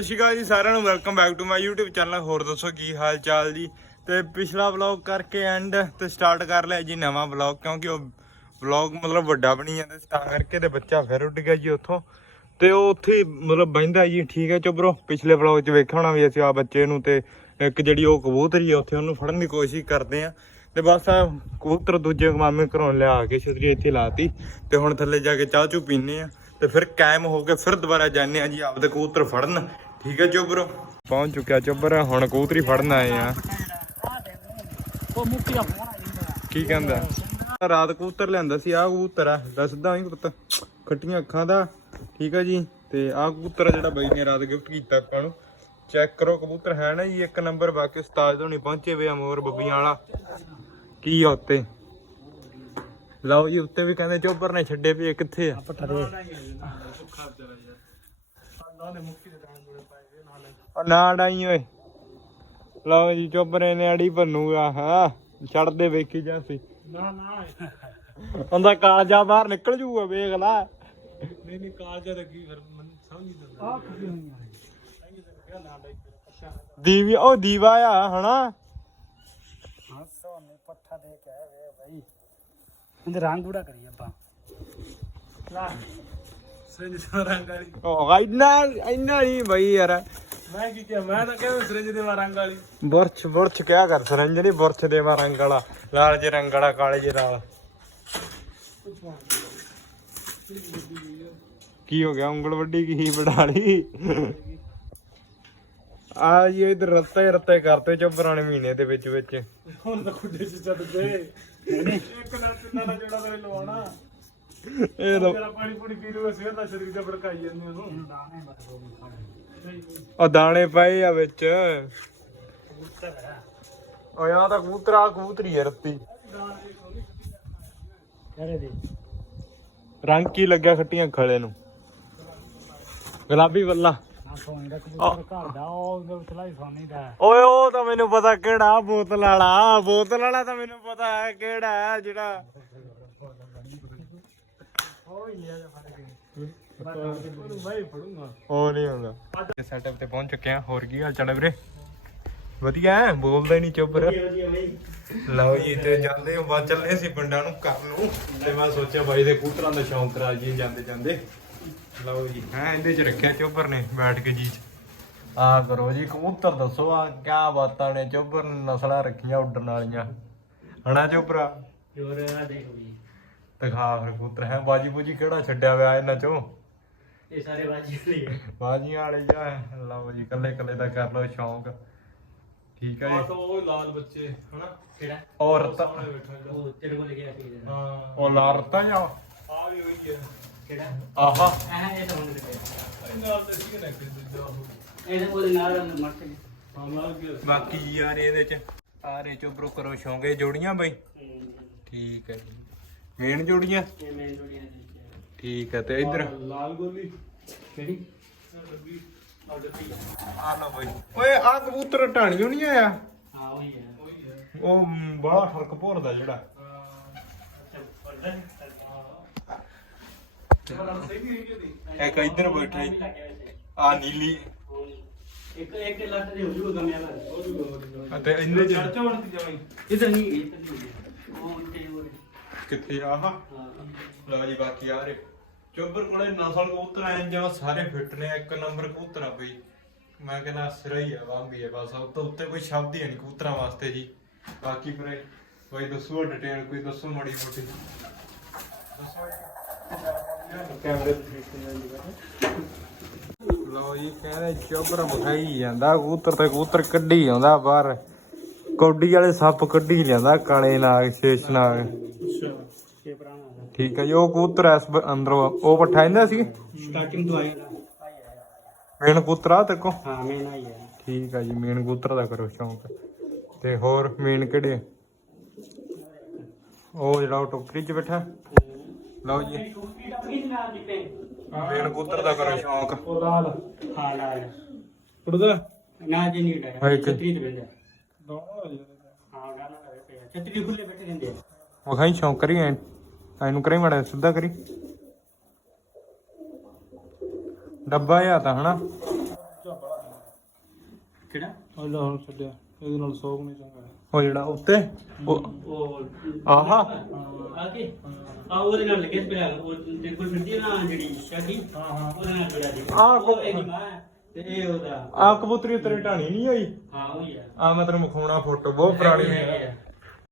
ਸਤਿ ਸ਼੍ਰੀ ਅਕਾਲ ਜੀ, ਸਾਰਿਆਂ ਨੂੰ welcome back to my YouTube channel ਹੋਰ ਦੱਸੋ ਕੀ ਹਾਲ ਚਾਲ ਜੀ? ਤੇ ਪਿਛਲਾ ਵਲੌਗ ਕਰਕੇ ਐਂਡ ਤੇ ਸਟਾਰਟ ਕਰ ਲਿਆ ਜੀ ਨਵਾਂ ਵਲੌਗ ਕਿਉਂਕਿ ਉਹ ਵਲੌਗ ਮਤਲਬ ਵੱਡਾ ਬਣੀ ਜਾਂਦਾ ਸੀ, ਤਾਂ ਕਰਕੇ ਤੇ ਬੱਚਾ ਫਿਰ ਉੱਡ ਗਿਆ ਜੀ ਉੱਥੋਂ। ਤੇ ਉਹ ਉੱਥੇ ਮਤਲਬ ਬਹਿੰਦਾ ਜੀ, ਠੀਕ ਹੈ ਚੁਬਰੋ ਪਿਛਲੇ ਵਲੌਗ 'ਚ ਵੇਖਿਆ ਹੋਣਾ ਵੀ ਅਸੀਂ ਆ ਬੱਚੇ ਨੂੰ ਤੇ ਇੱਕ ਜਿਹੜੀ ਉਹ ਕਬੂਤਰੀ ਆ, ਉੱਥੇ ਉਹਨੂੰ ਫੜਨ ਦੀ ਕੋਸ਼ਿਸ਼ ਕਰਦੇ ਆ। ਤੇ ਬਸ ਆ ਕਬੂਤਰ ਦੂਜੇ ਮਾਮੇ ਘਰੋਂ ਲਿਆ ਕੇ ਛਤਰੀ ਇੱਥੇ ਲਾਤੀ ਤੇ ਹੁਣ ਥੱਲੇ ਜਾ ਕੇ ਚਾਹ ਚੂ ਪੀਨੇ ਆ। ਤੇ ਫਿਰ ਕਾਇਮ ਹੋ ਕੇ ਫਿਰ ਦੁਬਾਰਾ ਜਾਂਦੇ ਆ ਜੀ ਆਪਦੇ ਕਬੂਤਰ ਫੜਨ। ਠੀਕ ਹੈ ਚੋਬਰੋ ਪਹੁੰਚ ਚੁੱਕਿਆ ਚੋਬਰ ਹੁਣ ਕਬੂਤਰੀ ਫੜਨ ਆਏ ਆ। ਕੀ ਕਹਿੰਦਾ? ਰਾਤ ਕਬੂਤਰ ਲਿਆਂਦਾ ਸੀ ਆਹ ਕਬੂਤਰ ਆ। ਦੱਸਦਾ ਹੀ ਪੁੱਤ ਖੱਟੀਆਂ ਅੱਖਾਂ ਦਾ। ਠੀਕ ਆ ਜੀ ਤੇ ਆਹ ਕਬੂਤਰ ਆ ਜਿਹੜਾ ਬਾਈ ਨੇ ਰਾਤ ਗਿਫਟ ਕੀਤਾ ਆਪਾਂ ਨੂੰ। ਚੈੱਕ ਕਰੋ ਕਬੂਤਰ ਹੈ ਨਾ ਜੀ ਇੱਕ ਨੰਬਰ ਬਾਕੀ ਉਸਤਾਦ ਤੋਂ ਨਹੀਂ ਪਹੁੰਚੇ ਵੇ ਅਮੋਰ ਬੱਬੀਆਂ ਵਾਲਾ। ਕੀ ਆ ਉੱਤੇ? ਲਓ ਜੀ ਉੱਤੇ ਵੀ ਕਹਿੰਦੇ ਚੋਬਰ ਨੇ ਛੱਡੇ ਵੀ ਇਹ ਕਿੱਥੇ ਆ? ਪੱਠਾ ਦੇ ਉਹ ਨਾ ਡਾਈ ਓਏ। ਲਓ ਜੀ ਚੋਬਰੇ ਨੇ ਅੜੀ ਭੰਨੂਗਾ ਹਾਂ? ਛੱਡ ਦੇ ਵੇਖੀ ਜਾ ਸੀ ਨਾ ਨਾ ਉਹਦਾ ਕਾਲਜਾ ਬਾਹਰ ਨਿਕਲ ਜੂਗਾ ਵੇਖ ਲੈ। ਨਹੀਂ ਨਹੀਂ ਕਾਲਜਾ ਲੱਗੀ ਫਿਰ ਮੈਨੂੰ ਸਮਝ ਨਹੀਂ ਦਿੰਦਾ ਆ ਕੀ ਹੋਈਆਂ ਦੀਵੀ ਉਹ ਦੀਵਾ ਆ ਹਨਾ? ਹਾਂ ਸੋਨੇ ਪੱਠਾ ਦੇ ਕੇ ਆਏ ਵੇ ਭਾਈ ਇਹਦੇ ਰੰਗ ਉੜਾ ਕਰੀ ਆਪਾਂ। ਲਾ। ਸਰਿੰਜ ਦਾ ਰੰਗ ਵਾਲੀ। ਉਹ ਇੰਨਾ ਇੰਨਾ ਨਹੀਂ ਬਈ ਯਾਰ। ਮੈਂ ਕੀ ਕਿਹਾ? ਮੈਂ ਤਾਂ ਕਹਿੰਦਾ ਸਰਿੰਜ ਦੇ ਰੰਗ ਵਾਲੀ। ਬੁਰਛ ਬੁਰਛ ਕਿਆ ਕਰ ਸਰੰਜ ਨਹੀਂ ਬੁਰਛ ਦੇਵਾ ਰੰਗ ਵਾਲਾ। ਲਾਲ ਜੇ ਰੰਗ ਵਾਲਾ ਕਾਲੇ ਜੇ ਨਾਲ। ਕੀ ਹੋ ਗਿਆ? ਉਂਗਲ ਵੱਡੀ ਕੀ ਬਡਾਲੀ ਆ ਜੀ ਇਧਰ ਰੱਤੇ ਰੱਤੇ ਕਰਤੇ ਚੁੱਪਰਾਣੇ ਮਹੀਨੇ ਦੇ ਵਿੱਚ ਵਿੱਚ। ਹੁਣ ਤਾਂ ਖੁੱਡੇ ਚ ਚੱਲ ਦੇ ਇੱਕ ਨਾਲ ਤਿੰਨਾਂ ਦਾ ਤੇ ਲਵਾਉਣਾ। ਇਹ ਲਓ। ਤੇਰਾ ਪਾਣੀ ਪੂਣੀ ਪੀ ਲੂਗਾ ਸਿਹਤ ਦਾ ਸਰੀਰ ਤੇ ਭੜਕਾਈ ਜਾਂਦੀ ਉਹਨੂੰ। ਉਹ ਦਾਣੇ ਪਏ ਆ ਵਿੱਚ। ਓ ਯਾਰ ਤਾਂ ਕਬੂਤਰਾ ਕਬੂਤਰੀ ਹੈ ਰੱਤੀ। ਕਰੇ ਦੇ ਰੰਗ ਕੀ ਲੱਗਿਆ ਖੱਟੀਆਂ ਖਲੇ ਨੂੰ? ਗੁਲਾਬੀ ਉਹ ਦਾ। ਓਏ ਉਹ ਤਾਂ ਮੈਨੂੰ ਪਤਾ ਕਿਹੜਾ ਬੋਤਲ ਵਾਲਾ ਬੋਤਲ ਵਾਲਾ ਤਾਂ ਮੈਨੂੰ ਪਤਾ ਹੈ ਕਿਹੜਾ ਹੈ ਜਿਹੜਾ ਹੀ ਆ ਜਾ ਫੜ ਕੇ ਉਹਨੂੰ ਬਾਈ ਫੜੂੰਗਾ ਉਹ ਨਹੀਂ ਹੁੰਦਾ। ਸੈਟਅਪ ਤੇ ਪਹੁੰਚ ਚੁੱਕੇ ਆ ਹੋਰ ਕੀ ਹਾਲ ਚਾਲ ਹੈ ਵੀਰੇ? ਵਧੀਆ ਹੈ ਬੋਲਦਾ ਹੀ ਨਹੀਂ ਚੁੱਪ ਰਿਹਾ। ਵਧੀਆ ਬਾਈ ਲਓ ਜੀ ਤੇ ਜਾਂਦੇ ਹਾਂ। ਬਾਅਦ ਚੱਲੇ ਸੀ ਪਿੰਡਾਂ ਨੂੰ ਕਰਨ ਨੂੰ। ਤੇ ਮੈਂ ਸੋਚਿਆ ਬਾਈ ਦੇ ਕੂਤਰਾਂ ਦਾ ਸ਼ੌਂਕ ਕਰਾ ਜੀ ਜਾਂਦੇ ਜਾਂਦੇ। ਲਓ ਜੀ ਹੈ ਇਹਦੇ ਚ ਰੱਖਿਆ ਚੋਬਰ ਨੇ ਬੈਠ ਕੇ ਜੀ ਚ। ਆ ਕਰੋ ਜੀ ਕਬੂਤਰ ਦੱਸੋ ਆ ਕਿਆ ਬਾਤਾਂ ਨੇ। ਚੋਬਰ ਨੇ ਨਸਲਾਂ ਰੱਖੀਆਂ ਉੱਡਣ ਵਾਲੀਆਂ। ਹਨਾ ਚੋਬਰਾ ਜੋਰ ਆ ਦੇਖ ਵੀ ਦਿਖਾ ਫਿਰ ਕਬੂਤਰ ਹੈ। ਬਾਜੀ ਬੂਜੀ ਕਿਹੜਾ ਛੱਡਿਆ ਹੋਇਆ ਇਹਨਾਂ ਚੋਂ? ਇਹ ਸਾਰੇ ਬਾਜੀ ਲਈ ਬਾਜੀਆਂ ਵਾਲੇ ਜਾ ਲਓ ਜੀ ਕੱਲੇ ਕੱਲੇ ਦਾ ਕਰ ਲਓ ਸ਼ੌਂਕ। ਠੀਕ ਹੈ ਜੀ। ਉਹ ਲਾਲ ਬੱਚੇ ਹਨਾ? ਕਿਹੜਾ? ਔਰ ਤਾਂ ਬੈਠਾ ਉਹ ਤੇਰੇ ਕੋਲ ਗਿਆ ਸੀ ਹਾਂ। ਉਹ ਲਾਰਤਾ ਜਾ ਆ ਵੀ ਹੋਈ ਹੈ ਕਿਹੜਾ? ਆਹਾ। ਇਹ ਇਹ ਤਾਂ ਕਿਤੇ ਇਹ ਨਾਲ ਤੇ ਸੀ ਨਾ ਕਿ ਦੂਜਾ ਉਹ। ਇਹਦੇ ਉਹਦੇ ਨਾਲ ਮਰ ਕੇ। ਬਾਕੀ ਯਾਰ ਇਹਦੇ ਚ ਆਰੇ ਚੋਬਰੋ ਕਰੋ ਸ਼ੌਂਕੇ ਜੋੜੀਆਂ ਬਈ? ਠੀਕ ਹੈ ਜੀ। ਮੇਨ ਜੋੜੀਆਂ? ਇਹ ਠੀਕ ਹੈ ਤੇ ਇੱਧਰ? ਲਾਲ ਗੋਲੀ। ਕਿਹੜੀ? ਆ ਡੱਬੀ ਆ ਲਓ ਬਈ। ਓਏ ਆ ਕਬੂਤਰ ਢਾਣੀਓ ਨਹੀਂ ਆਇਆ? ਹਾਂ ਉਹੀ ਹੈ। ਉਹ ਬੜਾ ਫ਼ਰਕ ਭੋਰਦਾ ਜਿਹੜਾ। ਇੱਕ ਇੱਧਰ ਬੈਠਾ। ਆ ਨੀਲੀ। ਇੱਕ ਇੱਕ ਲੱਟ ਦੇ। ਹੋ ਜੂਗਾ ਕਮਿਆ ਅਤੇ ਇੰਨੇ ਚੜ ਚੜ ਜਾਵੇਂ ਇਧਰ ਨਹੀਂ ਇਧਰ ਨਹੀਂ। ਤੇ ਕਿੱਥੇ ਆਹ। ਲਓ ਜੀ ਬਾਕੀ ਯਾਰ ਚੋਬਰ ਕੋਲੇ ਨਸਲ ਕਬੂਤਰ ਆਏ ਜਾਂ ਸਾਰੇ ਫਿੱਟ ਨੇ, ਇੱਕ ਨੰਬਰ ਕਬੂਤਰ ਆ ਬਈ। ਮੈਂ ਕਹਿੰਦਾ ਸਿਰਾ ਹੀ ਆ ਵਾਂਬੀ ਹੈ ਬਸ। ਉਹ ਤੋਂ ਉੱਤੇ ਕੋਈ ਸ਼ਬਦ ਹੀ ਨਹੀਂ ਕਬੂਤਰਾਂ ਵਾਸਤੇ ਜੀ। ਬਾਕੀ ਫਿਰ ਕੋਈ ਦੱਸੋ ਡਿਟੇਲ ਕੋਈ ਦੱਸੋ ਮੜੀ ਮੋਟੀ। ਕੈਮਰੇ ਲਓ ਜੀ, ਕਹਿੰਦੇ ਚੋਬਰ ਮਖਾਈ ਜਾਂਦਾ, ਕਬੂਤਰ ਤੇ ਕਬੂਤਰ ਕੱਢੀ ਆਉਂਦਾ ਬਾਹਰ। ਕੌਡੀ ਵਾਲੇ ਸੱਪ ਕੱਢੀ ਲਿਆਂਦਾ ਕਾਲੇ ਨਾਗ ਸ਼ੇਸ਼ ਨਾਗ। ਠੀਕ ਹੈ ਜੀ ਉਹ ਕਬੂਤਰ ਐਸ ਅੰਦਰੋਂ ਉਹ ਪੱਠਾ ਇਹਦਾ ਸੀ? ਸਟਾਰਟਿੰਗ ਤੋਂ ਆਏਗਾ ਮੇਨ ਕਬੂਤਰ ਆ ਤੇਰੇ ਕੋ ਹਾਂ ਮੈਂ ਨਾ ਹੀ। ਠੀਕ ਹੈ ਜੀ ਮੇਨ ਕਬੂਤਰ ਦਾ ਕਰੋ ਸ਼ੌਂਕ। ਤੇ ਹੋਰ ਮੇਨ ਕਿਹੜੇ? ਉਹ ਜਿਹੜਾ ਉਹ ਟੋਕਰੀ 'ਚ ਬੈਠਾ। ਲਓ ਜੀ। ਮੇਨ ਕਬੂਤਰ ਦਾ ਕਰੋ ਸ਼ੌਂਕ। ਉਹ ਲਾਲ ਹਾਂ ਲਾਲ ਉੜਦਾ ਨਾ ਜੀ ਨਹੀਂ ਇੱਕ- ਛਤਰੀ ਤੇ ਬੰਦਾ ਦੋਨੋਂ ਹਾਂ ਲਵੇ ਪਿਆ ਛਤਰੀ ਖੁੱਲੇ ਬੈਠੇ ਰਹਿੰਦੇ ਆ। ਵਿਖਾਈ ਸ਼ੌਂਕ ਕਰੀ ਐ। ਇਹਨੂੰ ਕਰੀ ਮੜਾ ਸਿੱਧਾ ਕਰੀ। ਡੱਬਾ ਆ ਤਾਂ ਹਨਾ। ਕਿਹੜਾ? ਅੱਲਾ ਹੁਣ ਛੱਡਿਆ। ਇਹਦੇ ਨਾਲ ਸੌਗ ਨਹੀਂ ਚੰਗਾ। ਉਹ ਜਿਹੜਾ ਉੱਤੇ? ਉਹ ਉਹ ਆਹਾ ਆ ਕੇ? ਆ ਉਹਦੇ ਨਾਲ ਲੱਗੇ ਪਿਆ। ਉਹ ਤੇ ਕੋਈ ਫਿਰਦੀ ਨਾ ਜਿਹੜੀ ਸ਼ਾਦੀ ਹਾਂ ਹਾਂ। ਉਹਦੇ ਨਾਲ ਪਿਆ ਕੋ- ਉਹ ਤੇ ਇਹ ਉਹਦਾ। ਆ ਕਬੂਤਰੀ ਤੇਰੀ ਢਾਣੀ ਨਹੀਂ ਹੋਈ? ਹਾਂ ਉਹ ਹੀ ਆ। ਆ ਮੈਂ ਤੈਨੂੰ ਵਿਖਾਉਣਾ ਫੋਟੋ ਬਹੁਤ ਪੁਰਾਣੀ ਹੈ।